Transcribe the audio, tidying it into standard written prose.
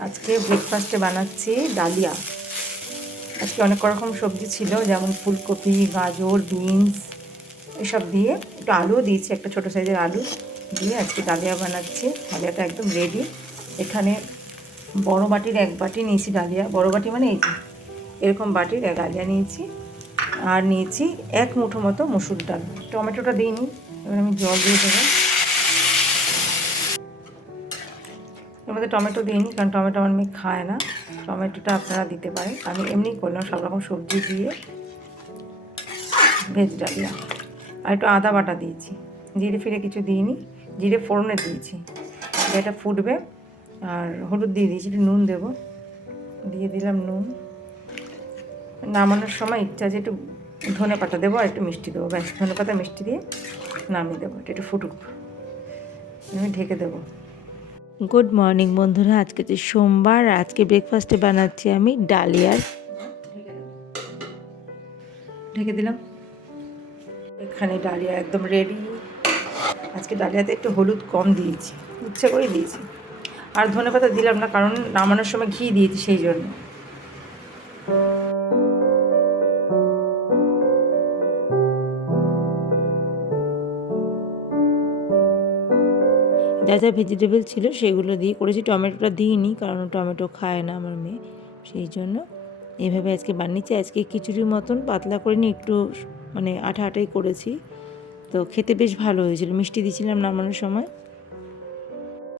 আজকে ব্রেকফাস্টে বানাচ্ছি ডালিয়া। আজকে অনেক রকম সবজি ছিল, যেমন ফুলকপি, গাজর, বিনস এসব দিয়ে, একটু আলুও দিয়েছি, একটা ছোটো সাইজের আলু দিয়ে আজকে ডালিয়া বানাচ্ছি। ডালিয়াটা একদম রেডি। এখানে বড় বাটির 1 বাটি নিয়েছি ডালিয়া, বড় বাটি মানে এই যে এরকম বাটির ডালিয়া নিয়েছি। আর নিয়েছি 1 মুঠো মতো মসুর ডাল। টমেটোটা দিইনি, এবার আমি জল দিয়ে দেবো। এর মধ্যে টমেটো দিইনি, কারণ টমেটো আমার মেয়ে খায় না। টমেটোটা আপনারা দিতে পারেন, আমি এমনি করলাম সব রকম সবজি দিয়ে ভেজ ডালিয়া। আর একটু আদা বাটা দিয়েছি, জিরে ফিরে কিছু দিইনি, জিরে ফোড়নে দিয়েছি। এটা ফুটবে, আর হলুদ দিয়ে দিয়েছি, একটু নুন দেবো, দিয়ে দিলাম নুন। নামানোর সময় ইচ্ছা আছে একটু ধনে পাতা দেবো আর একটু মিষ্টি দেবো, ব্যাস ধনে পাতা মিষ্টি দিয়ে নামিয়ে দেবো। এটা একটু ফুটুক, আমি ঢেকে দেবো। গুড মর্নিং বন্ধুরা, আজকে যে সোমবার, আজকে ব্রেকফাস্টে বানাচ্ছি আমি ডালিয়ার। ঢেকে দিলাম। এখানে ডালিয়া একদম রেডি। আজকে ডালিয়াতে একটু হলুদ কম দিয়েছি, ইচ্ছে করে দিয়েছি। আর ধনেপাতা দিলাম না, কারণ নামানোর সময় ঘি দিয়েছি সেই জন্য। যা যা ভেজিটেবল ছিল সেগুলো দিয়ে করেছি, টমেটোটা দিইনি কারণ টমেটো খায় না আমার মেয়ে, সেই জন্য এইভাবে আজকে বানিয়েছি। আজকে খিচুড়ির মতন পাতলা করে নিয়ে একটু মানে আঠা আঠাই করেছি, তো খেতে বেশ ভালো হয়েছিল। মিষ্টি দিয়েছিলাম নামানোর সময়।